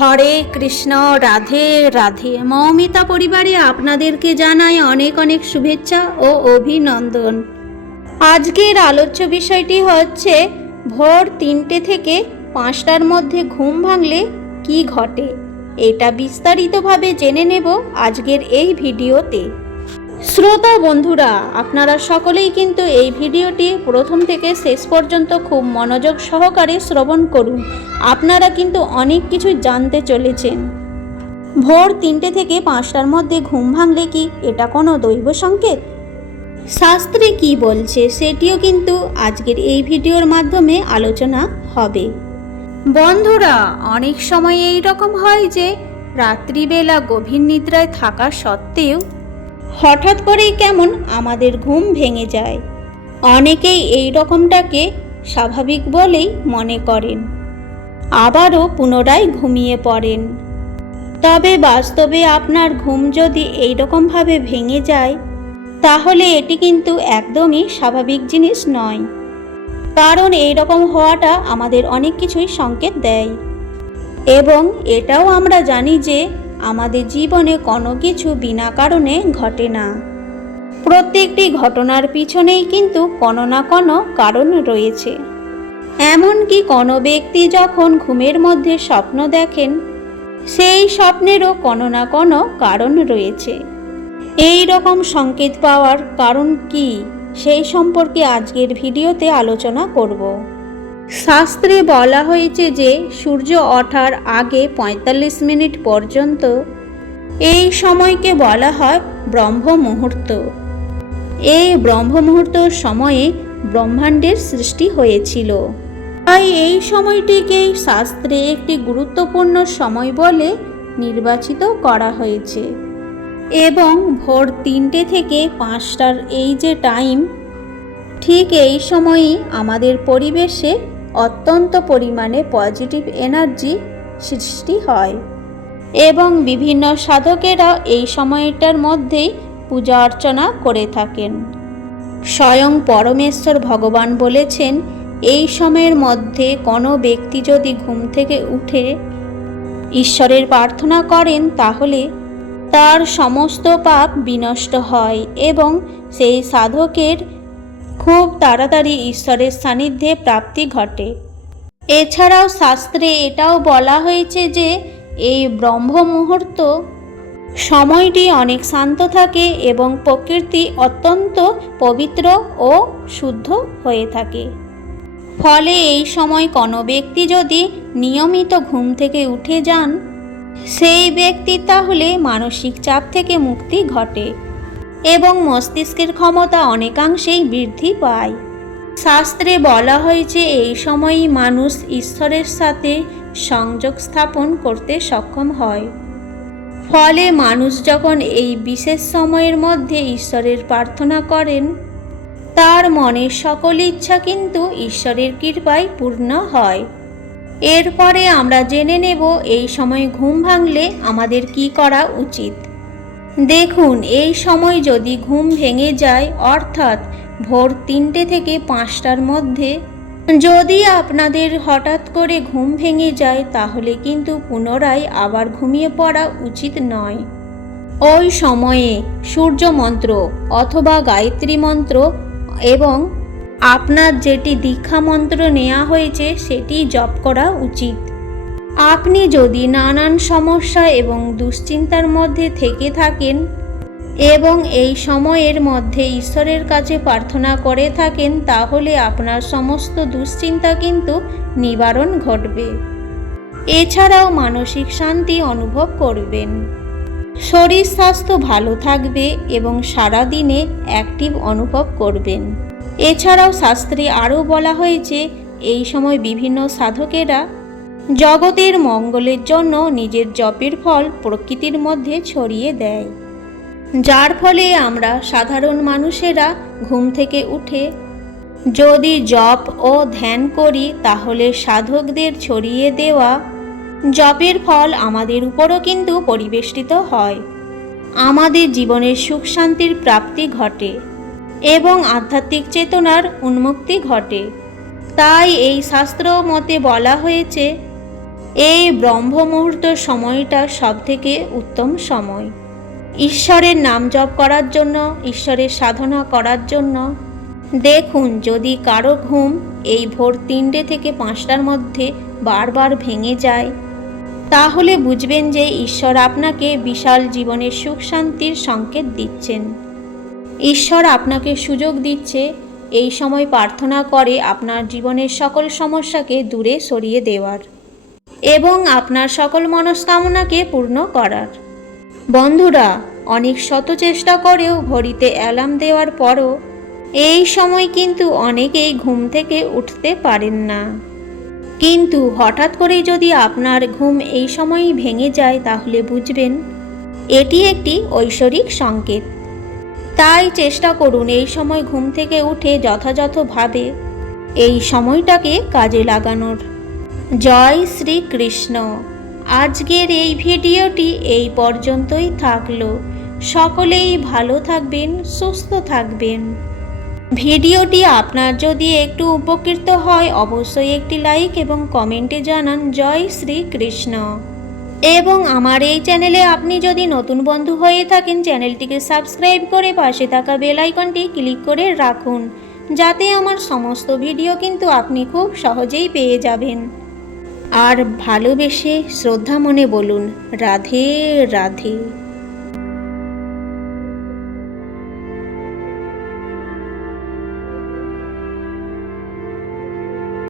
হরে কৃষ্ণ, রাধে রাধে। মৌমিতা পরিবারে আপনাদেরকে জানাই অনেক অনেক শুভেচ্ছা ও অভিনন্দন। আজকের আলোচ্য বিষয়টি হচ্ছে, ভোর তিনটে থেকে পাঁচটার মধ্যে ঘুম ভাঙলে কি ঘটে? এটা বিস্তারিতভাবে জেনে নেব আজকের এই ভিডিওতে। শ্রোতা বন্ধুরা, আপনারা সকলেই কিন্তু এই ভিডিওটি প্রথম থেকে শেষ পর্যন্ত খুব মনোযোগ সহকারে শ্রবণ করুন। আপনারা কিন্তু অনেক কিছু জানতে চলেছেন। ভোর তিনটে থেকে পাঁচটার মধ্যে ঘুম ভাঙলে কি এটা কোনো দৈব সংকেত? শাস্ত্রে কি বলছে সেটিও কিন্তু আজকের এই ভিডিওর মাধ্যমে আলোচনা হবে। বন্ধুরা, অনেক সময় এই রকম হয় যে, রাত্রিবেলা গভীর নিদ্রায় থাকা সত্ত্বেও হঠাৎ করেই কেমন আমাদের ঘুম ভেঙে যায়। অনেকেই এই রকমটাকে স্বাভাবিক বলেই মনে করেন। আবারও পুনরায় ঘুমিয়ে পড়েন। তবে বাস্তবে আপনার ঘুম যদি এই রকমভাবে ভেঙে যায়, তাহলে এটি কিন্তু একদমই স্বাভাবিক জিনিস নয়। কারণ এই রকম হওয়াটা আমাদের অনেক কিছুই সংকেত দেয়। এবং এটাও আমরা জানি যে আমাদের জীবনে কোনো কিছু বিনা কারণে ঘটে না। প্রত্যেকটি ঘটনার পিছনেই কিন্তু কোনো না কোনো কারণ রয়েছে। এমনকি কোনো ব্যক্তি যখন ঘুমের মধ্যে স্বপ্ন দেখেন, সেই স্বপ্নেরও কোনো না কোনো কারণ রয়েছে। এই রকম সংকেত পাওয়ার কারণ কি, সেই সম্পর্কে আজকের ভিডিওতে আলোচনা করব। শাস্ত্রে বলা হয়েছে যে সূর্য ওঠার আগে ৪৫ মিনিট পর্যন্ত। এই সময়কে বলা হয় ব্রহ্ম মুহূর্ত এই ব্রহ্ম মুহূর্তর সময়ে ব্রহ্মাণ্ডের সৃষ্টি হয়েছিল। তাই এই সময়টিকেই শাস্ত্রে একটি গুরুত্বপূর্ণ সময় বলে নির্বাচিত করা হয়েছে। এবং ভোর তিনটে থেকে পাঁচটার এই যে টাইম, ঠিক এই সময়ই আমাদের পরিবেশে অত্যন্ত পরিমাণে পজিটিভ এনার্জি সৃষ্টি হয়। এবং বিভিন্ন সাধকেরা এই সময়টার মধ্যেই পূজা অর্চনা করে থাকেন। স্বয়ং পরমেশ্বর ভগবান বলেছেন, এই সময়ের মধ্যে কোনো ব্যক্তি যদি ঘুম থেকে উঠে ঈশ্বরের প্রার্থনা করেন, তাহলে তার সমস্ত পাপ বিনষ্ট হয় এবং সেই সাধকের খুব তাড়াতাড়ি ঈশ্বরের সান্নিধ্যে প্রাপ্তি ঘটে। এছাড়াও শাস্ত্রে এটাও বলা হয়েছে যে, এই ব্রহ্ম মুহূর্ত সময়টি অনেক শান্ত থাকে এবং প্রকৃতি অত্যন্ত পবিত্র ও শুদ্ধ হয়ে থাকে। ফলে এই সময় কোনো ব্যক্তি যদি নিয়মিত ঘুম থেকে উঠে যান, সেই ব্যক্তি তাহলে মানসিক চাপ থেকে মুক্তি ঘটে। এবং মস্তিষ্কের ক্ষমতা অনেকাংশেই বৃদ্ধি পায়। শাস্ত্রে বলা হয়েছে, এই সময়ই মানুষ ঈশ্বরের সাথে সংযোগ স্থাপন করতে সক্ষম হয়। ফলে মানুষ যখন এই বিশেষ সময়ের মধ্যে ঈশ্বরের প্রার্থনা করেন, তার মনের সকল ইচ্ছা কিন্তু ঈশ্বরের কৃপায় পূর্ণ হয়। এরপরে আমরা জেনে নেব, এই সময় ঘুম ভাঙলে আমাদের কি করা উচিত। দেখুন, এই সময় যদি ঘুম ভেঙে যায়, অর্থাৎ ভোর তিনটে থেকে পাঁচটার মধ্যে, যদি আপনাদের হঠাৎ করে ঘুম ভেঙে যায়, তাহলে কিন্তু পুনরায় আবার ঘুমিয়ে পড়া উচিত নয়। ওই সময়ে সূর্য মন্ত্র অথবা গায়ত্রী মন্ত্র এবং আপনার যেটি দীক্ষা মন্ত্র নেওয়া হয়েছে, সেটি জপ করা উচিত। আপনি যদি নানান সমস্যা এবং দুশ্চিন্তার মধ্যে থেকে থাকেন এবং এই সময়ের মধ্যে ঈশ্বরের কাছে প্রার্থনা করে থাকেন, তাহলে আপনার সমস্ত দুশ্চিন্তা কিন্তু নিবারণ ঘটবে। এছাড়াও মানসিক শান্তি অনুভব করবেন। শরীর স্বাস্থ্য ভালো থাকবে এবং সারাদিনে অ্যাক্টিভ অনুভব করবেন। এছাড়াও শাস্ত্রে আরও বলা হয়েছে, এই সময় বিভিন্ন সাধকেরা জগতের মঙ্গলের জন্য নিজের জপের ফল প্রকৃতির মধ্যে ছড়িয়ে দেয়। যার ফলে আমরা সাধারণ মানুষেরা ঘুম থেকে উঠে যদি জপ ও ধ্যান করি, তাহলে সাধকদের ছড়িয়ে দেওয়া জপের ফল আমাদের উপরও কিন্তু পরিবেষ্টিত হয়। আমাদের জীবনের সুখ শান্তির প্রাপ্তি ঘটে এবং আধ্যাত্মিক চেতনার উন্মুক্তি ঘটে। তাই এই শাস্ত্র মতে বলা হয়েছে এই ব্রহ্ম মুহূর্ত সময়টা সবথেকে উত্তম সময়। ঈশ্বরের নাম জপ করার জন্য, ঈশ্বরের সাধনা করার জন্য। দেখুন, যদি কারও ঘুম এই ভোর তিনটে থেকে পাঁচটার মধ্যে বারবার ভেঙে যায়, তাহলে বুঝবেন যে ঈশ্বর আপনাকে বিশাল জীবনের সুখ শান্তির সংকেত দিচ্ছেন। ঈশ্বর আপনাকে সুযোগ দিচ্ছে, এই সময় প্রার্থনা করে আপনার জীবনের সকল সমস্যাকে দূরে সরিয়ে দেওয়ার। এবং আপনার সকল মনস্কামনাকে পূর্ণ করার। বন্ধুরা, অনেক শত চেষ্টা করেও ঘড়িতে অ্যালার্ম দেওয়ার পরও এই সময় কিন্তু অনেকেই ঘুম থেকে উঠতে পারেন না। কিন্তু হঠাৎ করেই যদি আপনার ঘুম এই সময়ই ভেঙে যায় তাহলে বুঝবেন, এটি একটি ঐশ্বরিক সংকেত। তাই চেষ্টা করুন এই সময় ঘুম থেকে উঠে যথাযথভাবে এই সময়টাকে কাজে লাগানোর। জয় শ্রী কৃষ্ণ আজকের এই ভিডিওটি এই পর্যন্তই থাকল। সকলেই ভালো থাকবেন, সুস্থ থাকবেন। ভিডিওটি আপনার যদি একটু উপকৃত হয়, অবশ্যই একটি লাইক এবং কমেন্টে জানান জয় শ্রী কৃষ্ণ এবং আমার এই চ্যানেলে আপনি যদি নতুন বন্ধু হয়ে থাকেন, চ্যানেলটিকে সাবস্ক্রাইব করে পাশে থাকা বেল আইকনটি ক্লিক করে রাখুন, যাতে আমার সমস্ত ভিডিও কিন্তু আপনি খুব সহজেই পেয়ে যাবেন। আর ভালোবেসে শ্রদ্ধা মনে বলুন রাধে রাধে।